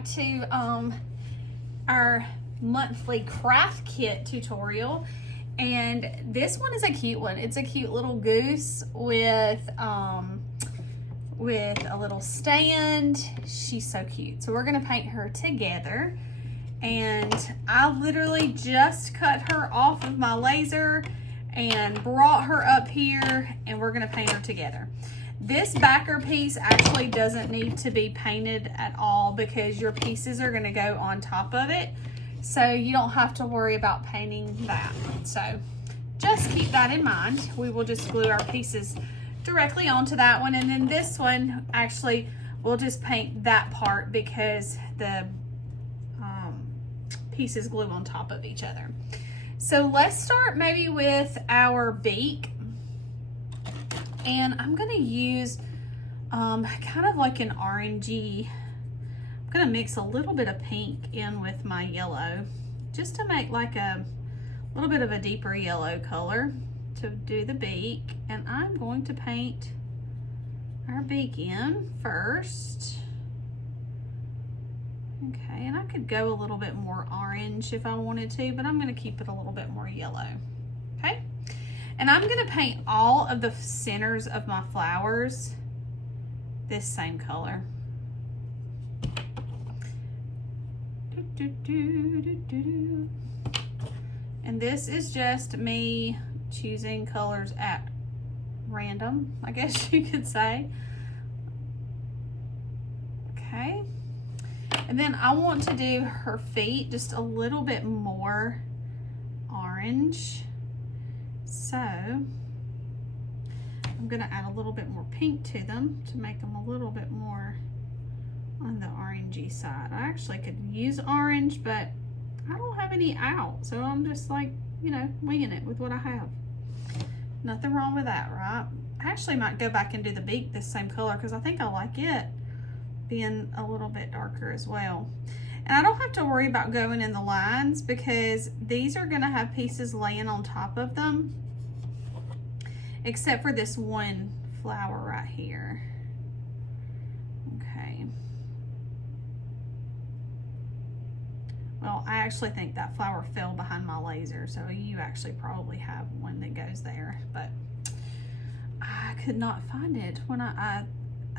back to our monthly craft kit tutorial, and this one is a cute one. It's a cute little goose with a little stand. She's so cute. So we're gonna paint her together, and I literally just cut her off of my laser and brought her up here, and we're gonna paint her together. This backer piece actually doesn't need to be painted at all because your pieces are gonna go on top of it. So you don't have to worry about painting that. So just keep that in mind. We will just glue our pieces directly onto that one. And then this one, actually, we'll just paint that part because the pieces glue on top of each other. So let's start maybe with our beak. And I'm gonna use kind of like an orangey. I'm gonna mix a little bit of pink in with my yellow just to make like a little bit of a deeper yellow color to do the beak. And I'm going to paint our beak in first. Okay, and I could go a little bit more orange if I wanted to, but I'm gonna keep it a little bit more yellow. Okay. And I'm gonna paint all of the centers of my flowers this same color. And this is just me choosing colors at random, I guess you could say. Okay. And then I want to do her feet just a little bit more orange. So I'm gonna add a little bit more pink to them to make them a little bit more on the orangey side. I actually could use orange, but I don't have any out. So I'm just like, you know, winging it with what I have. Nothing wrong with that, right? I actually might go back and do the beak this same color because I think I like it being a little bit darker as well. And I don't have to worry about going in the lines because these are gonna have pieces laying on top of them, except for this one flower right here. Okay. Well, I actually think that flower fell behind my laser, so you actually probably have one that goes there, but I could not find it when I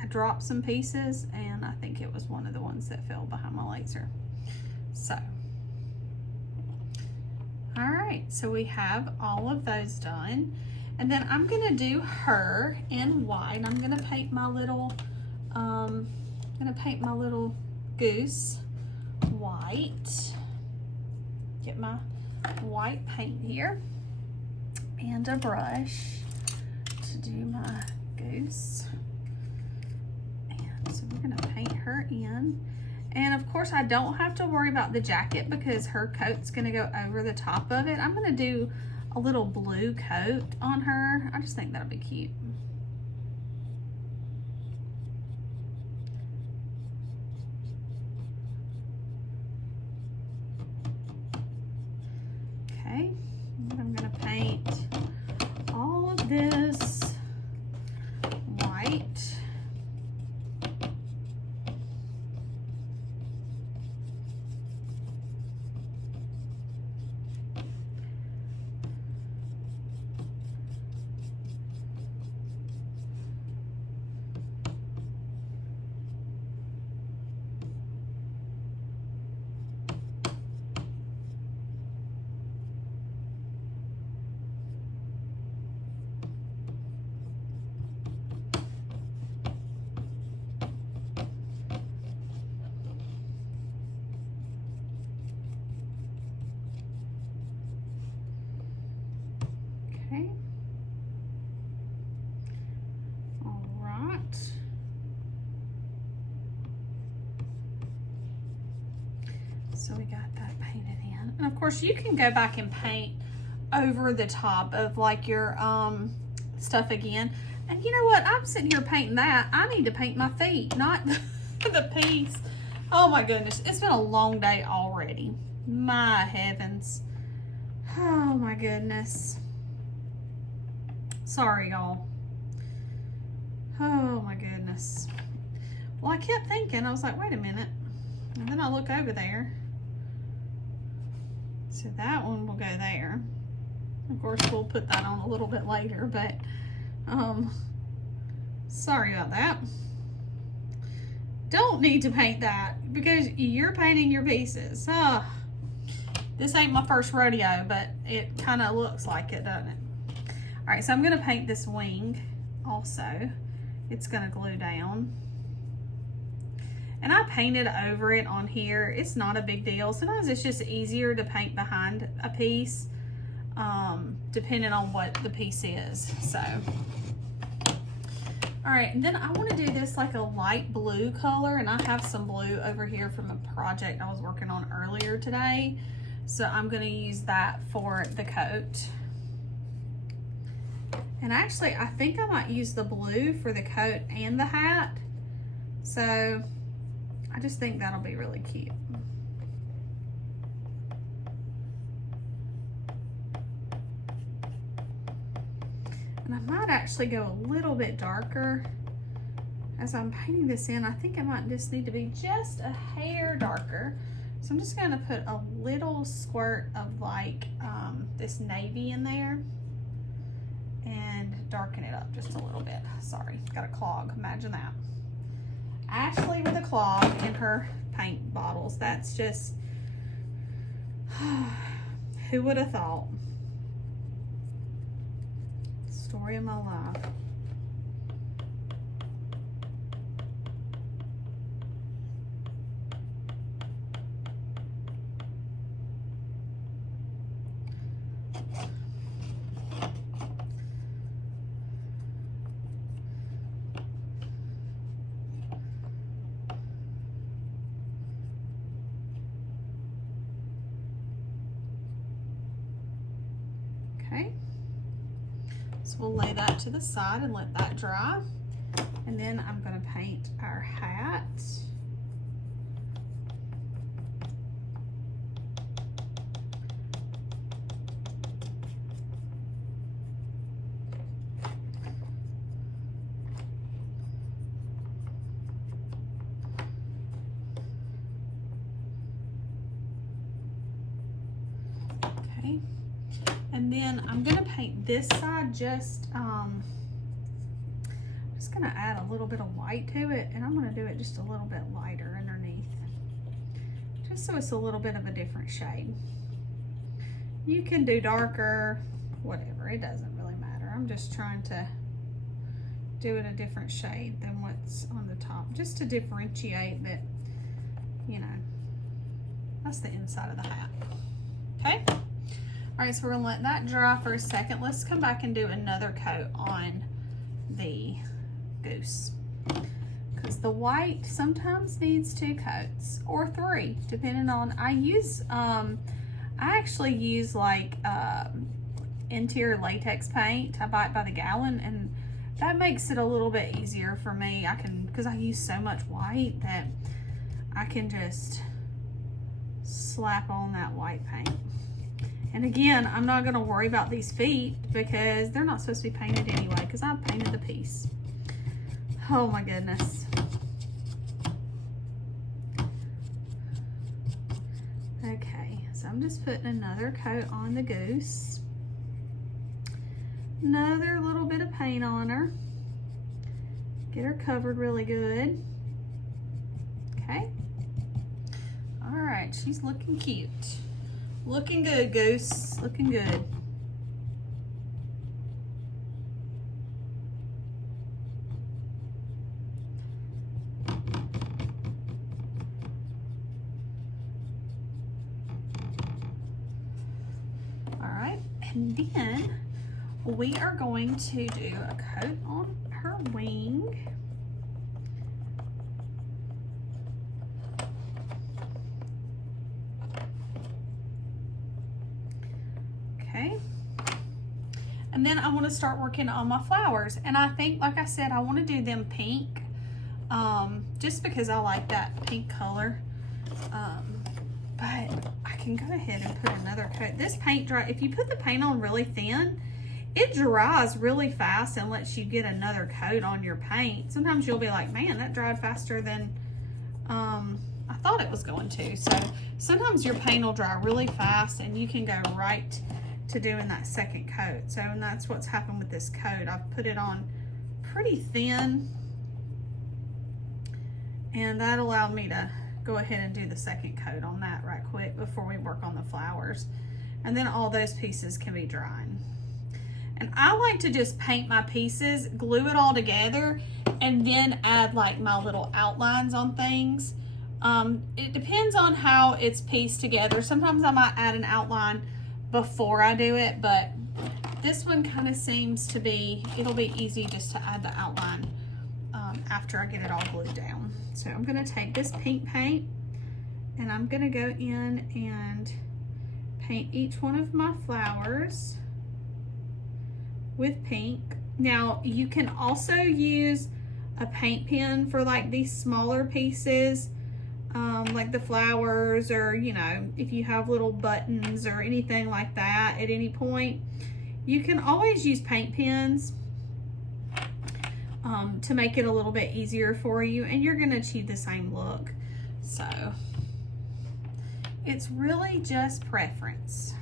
dropped some pieces, and I think it was one of the ones that fell behind my laser. So, all right, so we have all of those done. And then I'm gonna do her in white. I'm gonna paint my little, goose white. Get my white paint here and a brush to do my goose. So we're gonna paint her in. And of course I don't have to worry about the jacket because her coat's gonna go over the top of it. I'm gonna do a little blue coat on her. I just think that'll be cute. Okay, and I'm gonna paint all of this white. Okay. All right. So we got that painted in. And of course you can go back and paint over the top of like your stuff again. And you know what? I'm sitting here painting that. I need to paint my feet, not the piece. Oh my goodness. It's been a long day already. My heavens. Oh my goodness. Sorry, y'all. Oh my goodness. Well, I kept thinking, I was like, wait a minute. And then I look over there. So that one will go there. Of course, we'll put that on a little bit later, but sorry about that. Don't need to paint that because you're painting your pieces. This ain't my first rodeo, but it kind of looks like it, doesn't it? All right, so I'm gonna paint this wing also. It's gonna glue down. And I painted over it on here. It's not a big deal. Sometimes it's just easier to paint behind a piece, depending on what the piece is, so. All right, and then I want to do this like a light blue color, and I have some blue over here from a project I was working on earlier today. So I'm going to use that for the coat. And actually, I think I might use the blue for the coat and the hat. So I just think that'll be really cute. And I might actually go a little bit darker as I'm painting this in. I think I might just need to be just a hair darker. So I'm just going to put a little squirt of like this navy in there and darken it up just a little bit. Sorry, got a clog. Imagine that. Ashley with a clog in her paint bottles. That's just, who would have thought? Story of my life. Okay. So we'll lay that to the side and let that dry. And then I'm going to paint our hat. Okay. And then I'm going to paint this side just going to add a little bit of white to it, and I'm going to do it just a little bit lighter underneath, just so it's a little bit of a different shade. You can do darker, whatever, it doesn't really matter. I'm just trying to do it a different shade than what's on the top, just to differentiate that, you know, that's the inside of the hat. Okay. All right, so we're gonna let that dry for a second. Let's come back and do another coat on the goose, because the white sometimes needs 2 coats or 3, depending on, I actually use like interior latex paint. I buy it by the gallon, and that makes it a little bit easier for me. Because I use so much white that I can just slap on that white paint. And again, I'm not going to worry about these feet because they're not supposed to be painted anyway, because I painted the piece. Oh my goodness. Okay, so I'm just putting another coat on the goose. Another little bit of paint on her. Get her covered really good. Okay. All right, she's looking cute. Looking good, Goose. Looking good. All right, and then we are going to do a coat on her wing. Okay, and then I want to start working on my flowers, and I think, like I said, I want to do them pink, just because I like that pink color, but I can go ahead and put another coat. This paint dry, if you put the paint on really thin, it dries really fast and lets you get another coat on your paint. Sometimes you'll be like, man, that dried faster than I I thought it was going to. So sometimes your paint will dry really fast and you can go right to doing that second coat. So, and that's what's happened with this coat. I've put it on pretty thin, and that allowed me to go ahead and do the second coat on that right quick before we work on the flowers. And then all those pieces can be drying. And I like to just paint my pieces, glue it all together, and then add like my little outlines on things. It depends on how it's pieced together. Sometimes I might add an outline before I do it, but this one kind of seems to be, it'll be easy just to add the outline after I get it all glued down. So I'm gonna take this pink paint and I'm gonna go in and paint each one of my flowers with pink. Now you can also use a paint pen for like these smaller pieces, like the flowers, or you know, if you have little buttons or anything like that at any point, you can always use paint pens to make it a little bit easier for you, and you're going to achieve the same look. So it's really just preference.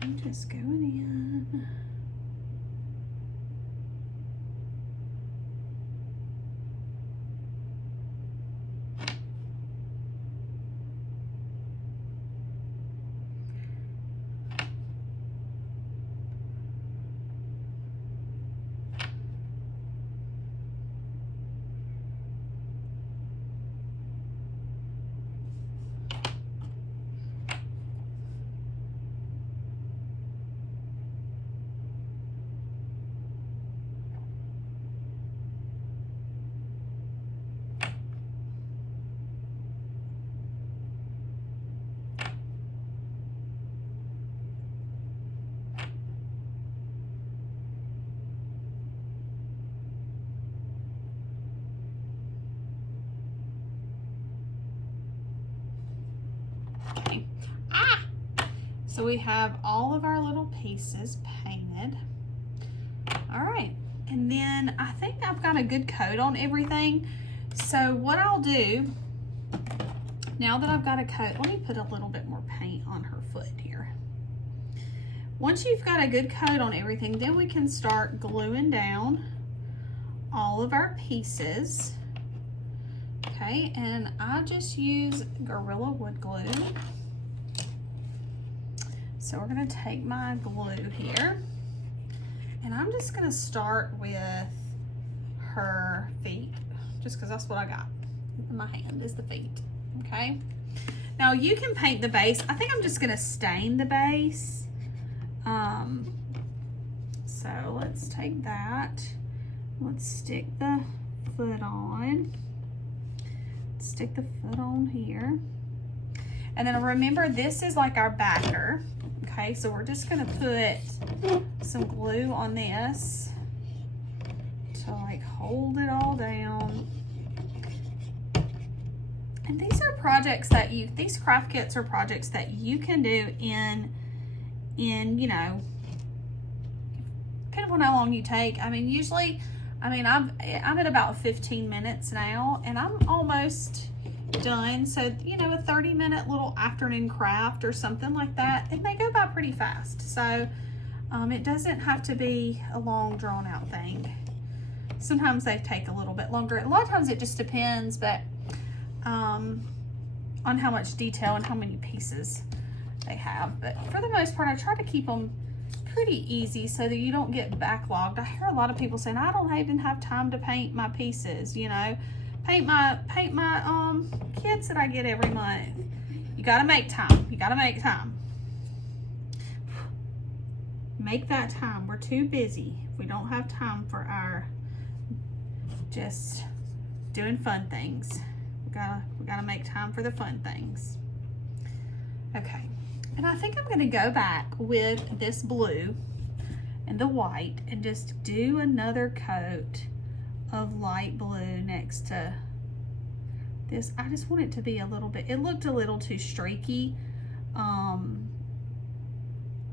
I'm just going in. Okay. So we have all of our little pieces painted. All right, and then I think I've got a good coat on everything. So what I'll do, now that I've got a coat, let me put a little bit more paint on her foot here. Once you've got a good coat on everything, then we can start gluing down all of our pieces. Okay, and I just use Gorilla Wood Glue. So we're gonna take my glue here, and I'm just gonna start with her feet, just because that's what I got in my hand is the feet. Okay, now you can paint the base. I think I'm just gonna stain the base. So let's take that. Let's stick the foot on. Stick the foot on here. And then remember, this is like our backer. Okay, so we're just gonna put some glue on this to like hold it all down. And these are projects that these craft kits are projects that you can do in, you know, depending on how long you take. I mean, usually, I mean, I'm at about 15 minutes now, and I'm almost done. So, you know, a 30-minute little afternoon craft or something like that, it may go by pretty fast. So, it doesn't have to be a long, drawn-out thing. Sometimes they take a little bit longer. A lot of times it just depends, but on how much detail and how many pieces they have. But for the most part, I try to keep them pretty easy so that you don't get backlogged. I hear a lot of people saying, I don't even have time to paint my pieces, you know, paint my kits that I get every month. You gotta make time. You gotta make time. Make that time. We're too busy. We don't have time for our just doing fun things. We gotta make time for the fun things. Okay. And I think I'm gonna go back with this blue and the white and just do another coat of light blue next to this. I just want it to be a little bit, it looked a little too streaky.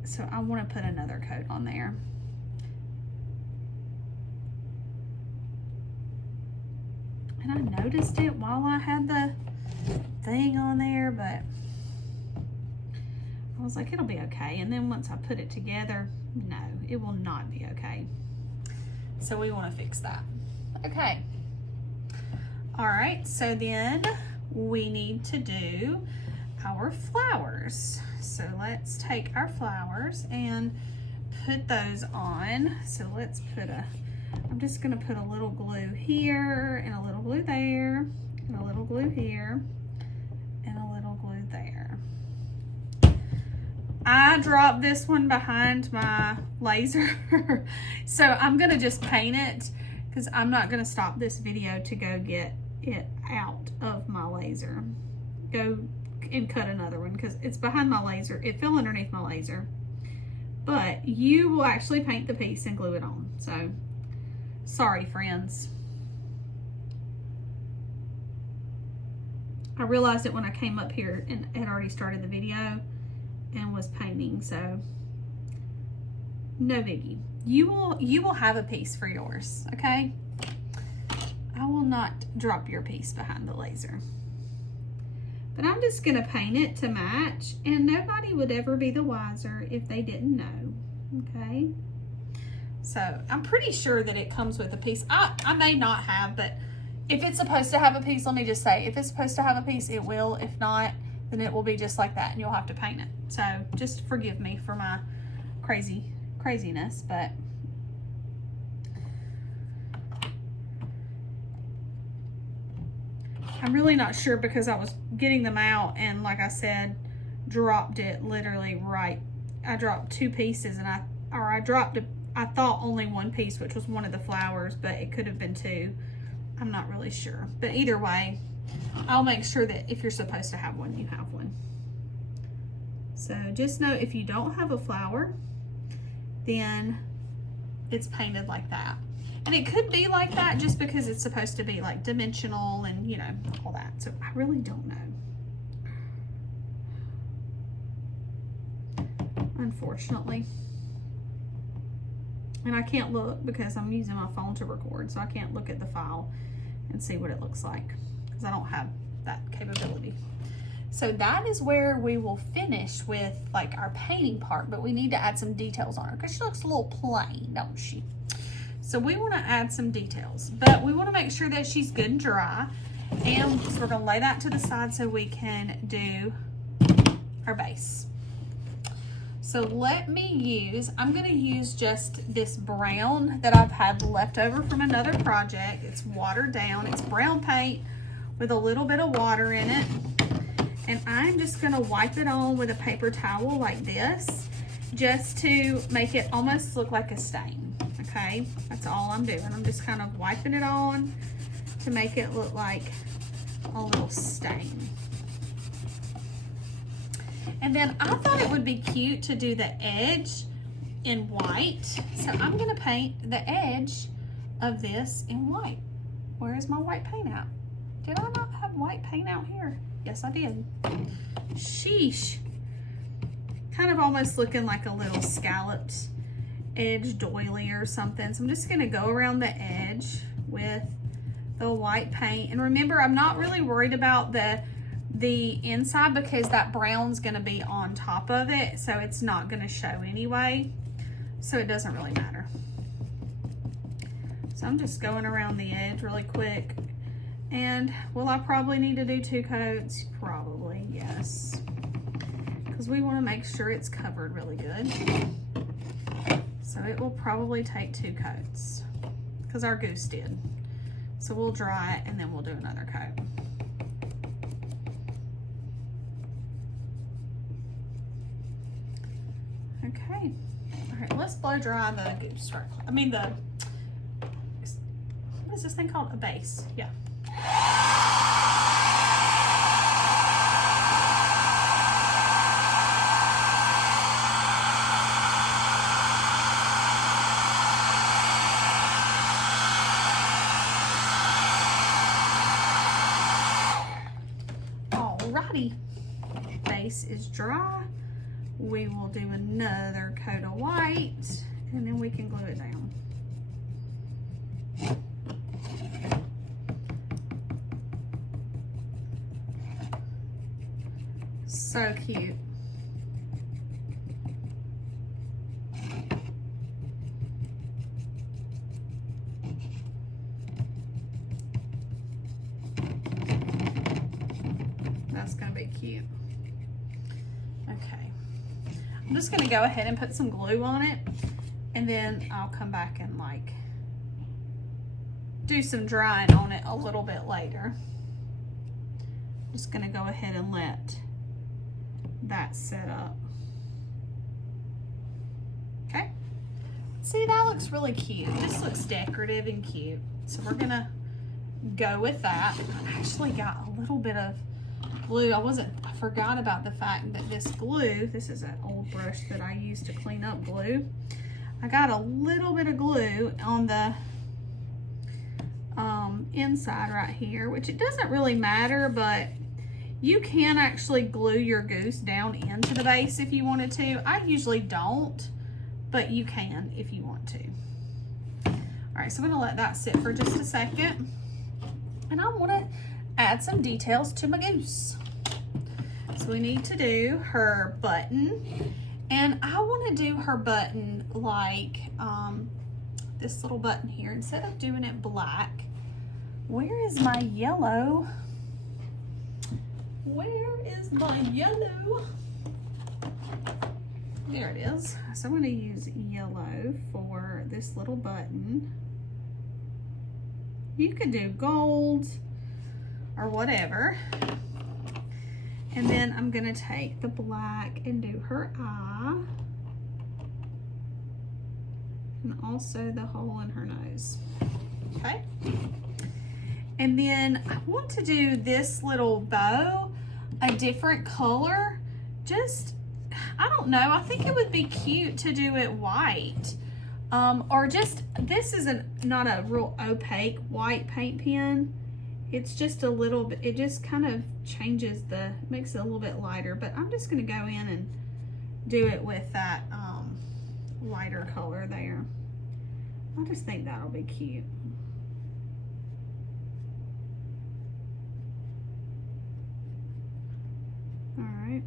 So I want to put another coat on there. And I noticed it while I had the thing on there, but I was like, it'll be okay. And then once I put it together, no, it will not be okay. So we want to fix that. Okay. All right, so then we need to do our flowers. So let's take our flowers and put those on. So let's put I'm just gonna put a little glue here and a little glue there and a little glue here and a little glue there. I dropped this one behind my laser. So I'm gonna just paint it because I'm not gonna stop this video to go get it out of my laser. Go and cut another one because it's behind my laser. It fell underneath my laser. But you will actually paint the piece and glue it on. So, sorry friends. I realized it when I came up here and had already started the video and was painting, so no biggie. You will have a piece for yours, okay? I will not drop your piece behind the laser. But I'm just gonna paint it to match, and nobody would ever be the wiser if they didn't know, okay? So I'm pretty sure that it comes with a piece. I may not have, but if it's supposed to have a piece, let me just say, if it's supposed to have a piece, it will. If not, then it will be just like that and you'll have to paint it. So just forgive me for my craziness, but I'm really not sure because I was getting them out and like I said, dropped it literally right. I dropped two pieces and I thought only one piece, which was one of the flowers, but it could have been two. I'm not really sure. But either way, I'll make sure that if you're supposed to have one, you have one. So just know if you don't have a flower, then it's painted like that. And it could be like that just because it's supposed to be like dimensional and, you know, all that. So I really don't know, unfortunately. And I can't look because I'm using my phone to record, so I can't look at the file and see what it looks like because I don't have that capability. So that is where we will finish with like our painting part, but we need to add some details on her because she looks a little plain, don't she? So we want to add some details, but we want to make sure that she's good and dry. And so we're going to lay that to the side so we can do our base. So I'm going to use just this brown that I've had left over from another project. It's watered down. It's brown paint with a little bit of water in it. And I'm just going to wipe it on with a paper towel like this, just to make it almost look like a stain. Okay, that's all I'm doing. I'm just kind of wiping it on to make it look like a little stain. And then I thought it would be cute to do the edge in white. So I'm gonna paint the edge of this in white. Where is my white paint at? Did I not have white paint out here? Yes, I did. Sheesh. Kind of almost looking like a little scalloped edge doily or something. So I'm just gonna go around the edge with the white paint. And remember, I'm not really worried about the inside because that brown's gonna be on top of it, so it's not gonna show anyway. So it doesn't really matter. So I'm just going around the edge really quick. And will I probably need to do 2 coats? Probably, yes. Because we want to make sure it's covered really good. So it will probably take 2 coats because our goose did. So we'll dry it and then we'll do another coat. Okay. All right, let's blow dry the goose. I mean what is this thing called? A base. Yeah. body base is dry, we will do another coat of white, and then we can glue it down. So cute. That's gonna be cute. Okay. I'm just gonna go ahead and put some glue on it, and then I'll come back and like do some drying on it a little bit later. Just gonna go ahead and let that set up. Okay. See, that looks really cute. This looks decorative and cute. So we're gonna go with that. I actually got a little bit of glue. I forgot about the fact that this glue, this is an old brush that I use to clean up glue. I got a little bit of glue on the inside right here, which it doesn't really matter, but you can actually glue your goose down into the base if you wanted to. I usually don't, but you can if you want to. All right, so I'm gonna let that sit for just a second. And I wanna add some details to my goose. So we need to do her button. And I wanna do her button like this little button here. Instead of doing it black, where is my yellow? Where is my yellow? There it is. So I'm going to use yellow for this little button. You could do gold or whatever. And then I'm going to take the black and do her eye. And also the hole in her nose. Okay. And then I want to do this little bow a different color. Just, I don't know, I think it would be cute to do it white. Or just, this is not a real opaque white paint pen. It's just a little bit, it just kind of changes makes it a little bit lighter. But I'm just going to go in and do it with that lighter color there. I just think that'll be cute. All right.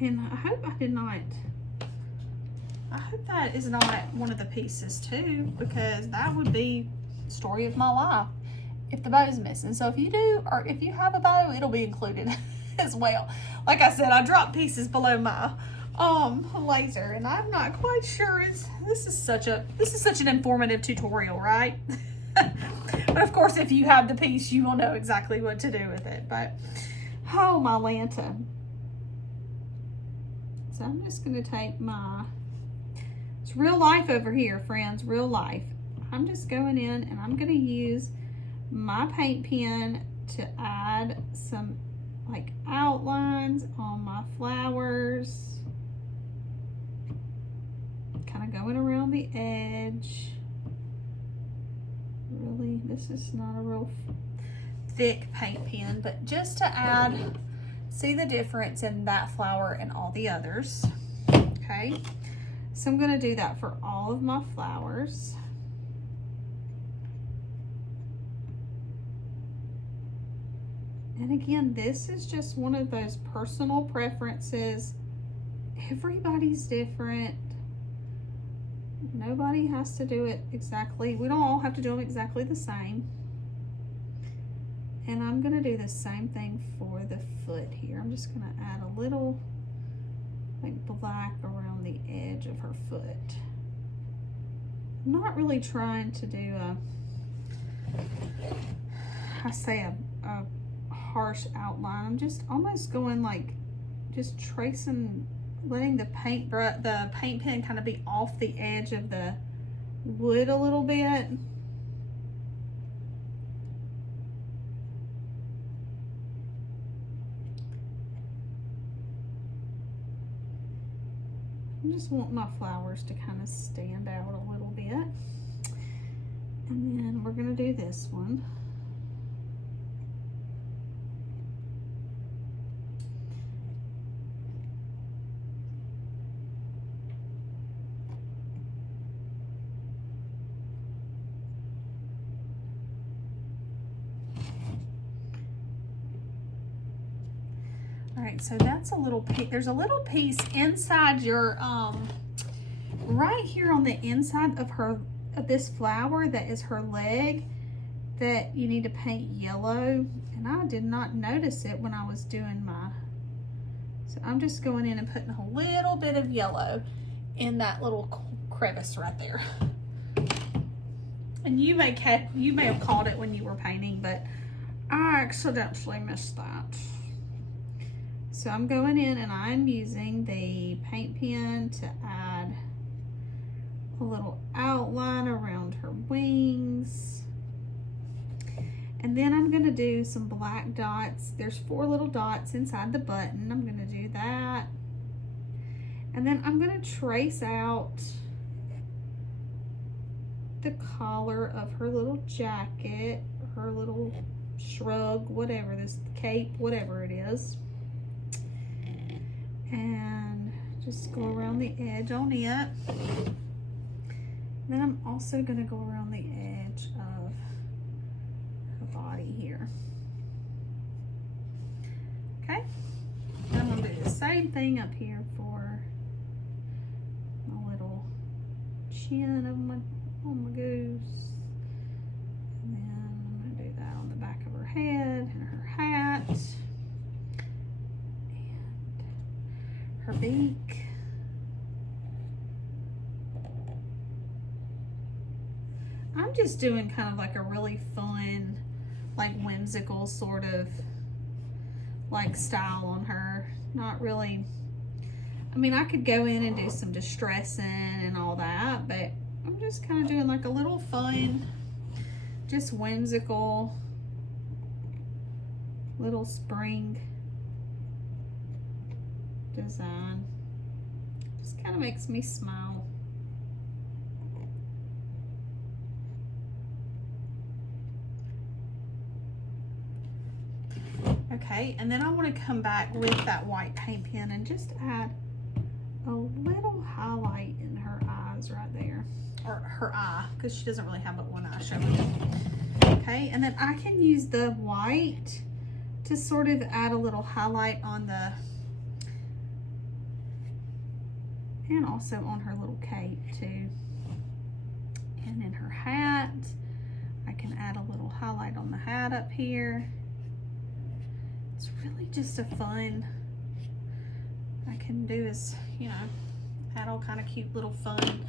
And I hope that is not one of the pieces too, because that would be the story of my life if the bow is missing. So if you do, or if you have a bow, it'll be included as well. Like I said, I dropped pieces below my laser, and I'm not quite sure this is such an informative tutorial, right? But of course, if you have the piece, you will know exactly what to do with it. But oh, my lantern. So I'm just going to take it's real life over here, friends, real life. I'm just going in and I'm going to use my paint pen to add some like outlines on my flowers. Kind of going around the edge. Really, this is not a real thick paint pen, but just to add, see the difference in that flower and all the others. Okay, so I'm going to do that for all of my flowers. And again, this is just one of those personal preferences. Everybody's different. Nobody has to do it exactly. We don't all have to do them exactly the same. And I'm going to do the same thing for the foot here. I'm just going to add a little like black around the edge of her foot. I'm not really trying to do a harsh outline. I'm just almost going like, just tracing, letting the paint pen kind of be off the edge of the wood a little bit. I just want my flowers to kind of stand out a little bit. And then we're going to do this one. All right, so that's a little piece. There's a little piece inside your, right here on the inside of this flower that is her leg that you need to paint yellow. And I did not notice it when I was doing so I'm just going in and putting a little bit of yellow in that little crevice right there. And you may have caught it when you were painting, but I accidentally missed that. So I'm going in and I'm using the paint pen to add a little outline around her wings. And then I'm going to do some black dots. There's 4 little dots inside the button. I'm going to do that. And then I'm going to trace out the collar of her little jacket, her little shrug, whatever, this cape, whatever it is. And just go around the edge on it. Then I'm also going to go around the edge of her body here. Okay, I'm going to do the same thing up here for my little chin of my goose. And then I'm going to do that on the back of her head and her hat and her beak. I'm just doing kind of like a really fun, like whimsical sort of like style on her. Not really, I mean, I could go in and do some distressing and all that, but I'm just kind of doing like a little fun, just whimsical little spring design. Just kind of makes me smile. Okay, and then I want to come back with that white paint pen and just add a little highlight in her eyes right there, or her eye, because she doesn't really have but one eye showing. Okay, and then I can use the white to sort of add a little highlight on the, and also on her little cape too. And in her hat, I can add a little highlight on the hat up here. It's really just a fun, I can do is, you know, add all kind of cute little fun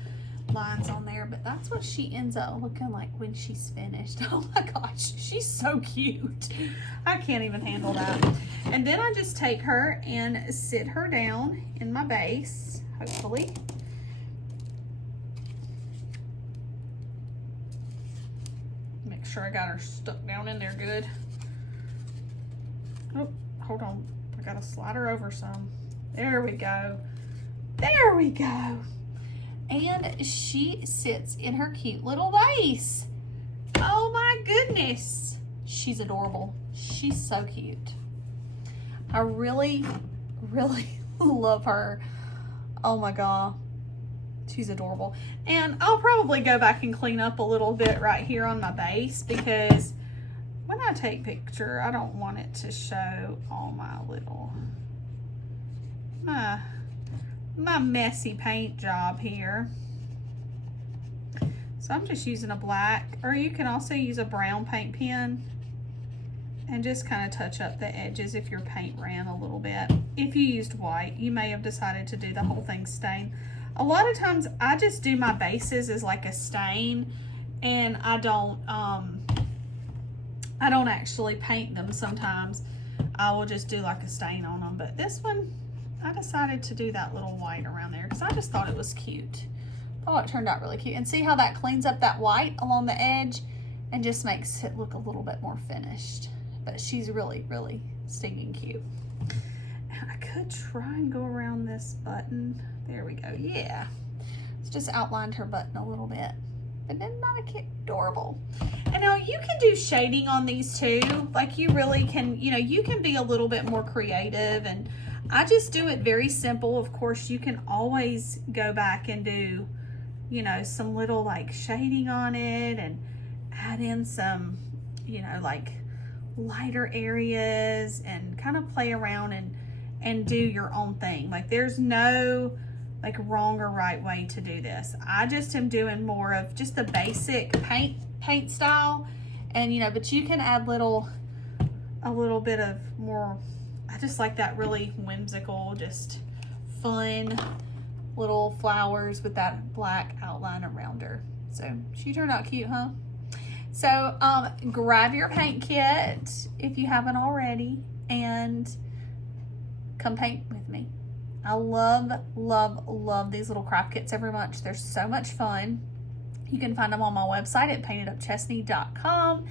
lines on there, but that's what she ends up looking like when she's finished. Oh my gosh, she's so cute. I can't even handle that. And then I just take her and sit her down in my base, hopefully. Make sure I got her stuck down in there good. Oh, hold on. I gotta slide her over some. There we go. There we go. And she sits in her cute little vase. Oh my goodness. She's adorable. She's so cute. I really, really love her. Oh my God. She's adorable. And I'll probably go back and clean up a little bit right here on my base, because when I take picture, I don't want it to show all my little, my messy paint job here. So I'm just using a black, or you can also use a brown paint pen and just kind of touch up the edges if your paint ran a little bit. If you used white, you may have decided to do the whole thing stain. A lot of times I just do my bases as like a stain, and I don't actually paint them. Sometimes I will just do like a stain on them, but this one I decided to do that little white around there because I just thought it was cute. Oh, it turned out really cute. And see how that cleans up that white along the edge and just makes it look a little bit more finished. But she's really, really stinking cute. And I could try and go around this button. There we go. Yeah. It's just outlined her button a little bit. But isn't that adorable? And now you can do shading on these too. Like you really can, you know, you can be a little bit more creative, and I just do it very simple. Of course, you can always go back and do, you know, some little like shading on it and add in some, you know, like lighter areas and kind of play around and do your own thing. Like there's no like wrong or right way to do this. I just am doing more of just the basic paint style, and you know, but you can add a little bit of more. I just like that really whimsical, just fun little flowers with that black outline around her. So she turned out cute, huh? So grab your paint kit if you haven't already and come paint with me. I love, love, love these little craft kits every month. They're so much fun. You can find them on my website at paintedupchesney.com.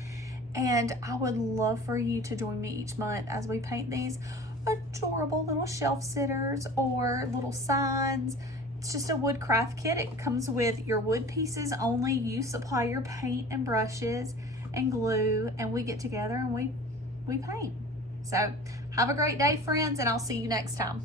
And I would love for you to join me each month as we paint these adorable little shelf sitters or little signs. It's just a wood craft kit. It comes with your wood pieces only. You supply your paint and brushes and glue, and we get together and we paint. So have a great day, friends, and I'll see you next time.